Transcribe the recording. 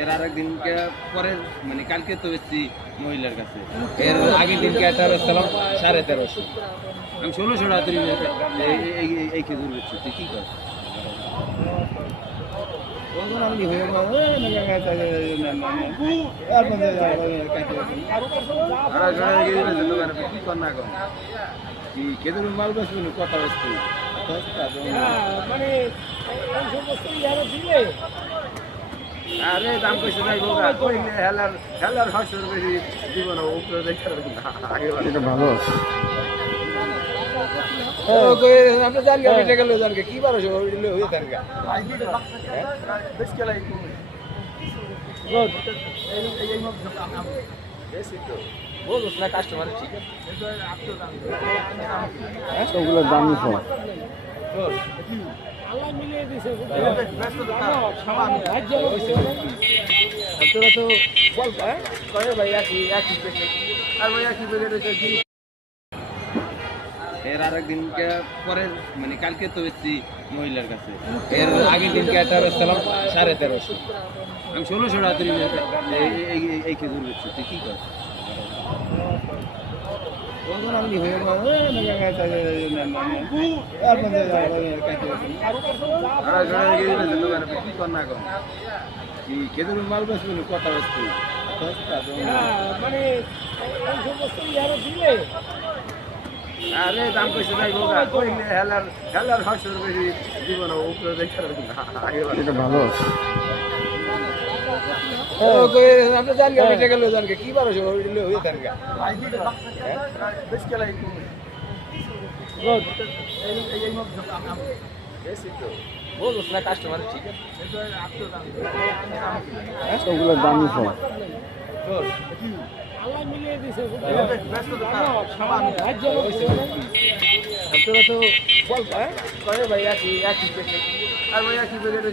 এর আরেকদিনকে পরের মানে কালকে তো বেশি মহিলার কাছে, এর আগের দিনকে একটা বেচছিলাম 1350। আমি 1600 টাকা তুই এই খেজুর বেচছি, তুই কি কর? খেজুর মাল বেচবি কথা বেচবি আরে দাম কইছে নাই গোগা কইলে হেলার হেলার হাসর বেশি জীবন উপরে দেখা আগে এটা ভালো ও কই আমরা জান গা বেটে গেল জান কি 1200 হইলে হই জান গা বেশ কেলাই গুড এই মত বেশি তো বলছ না কাস্টমার ঠিক আছে সবগুলো দামি ফল আল্লাহ মিলিয়ে দিছে তোরা তো বল করে ভাই একই প্যাকেট আর ভাই একই প্যাকেট এর আরেকদিনকে পরের মানে কালকে তো বেশি মহিলার কাছে, এর আগের দিনকে একটা বেচছিলাম 1350। আমি 1600 টাকা তুই এই খেজুর বেচছি, তুই কি কর? খেজুর মাল বেচবি কথা বেচবি আরে দাম কইছে নাই গোগা কইলে হেলার হেলার হাসর বেশি জীবন উপরে দেখা আগে এটা ভালো ও কই আমরা জান গা বেটে গেল জান কি 1200 হইলে হই জান গা বেশ কেলাই গুড এই মত বেশি তো বলছ না কাস্টমার ঠিক আছে সবগুলো দামি ফল আল্লাহ মিলিয়ে দিছে তোরা তো বল করে ভাই একই প্যাকেট আর ভাই একই প্যাকেট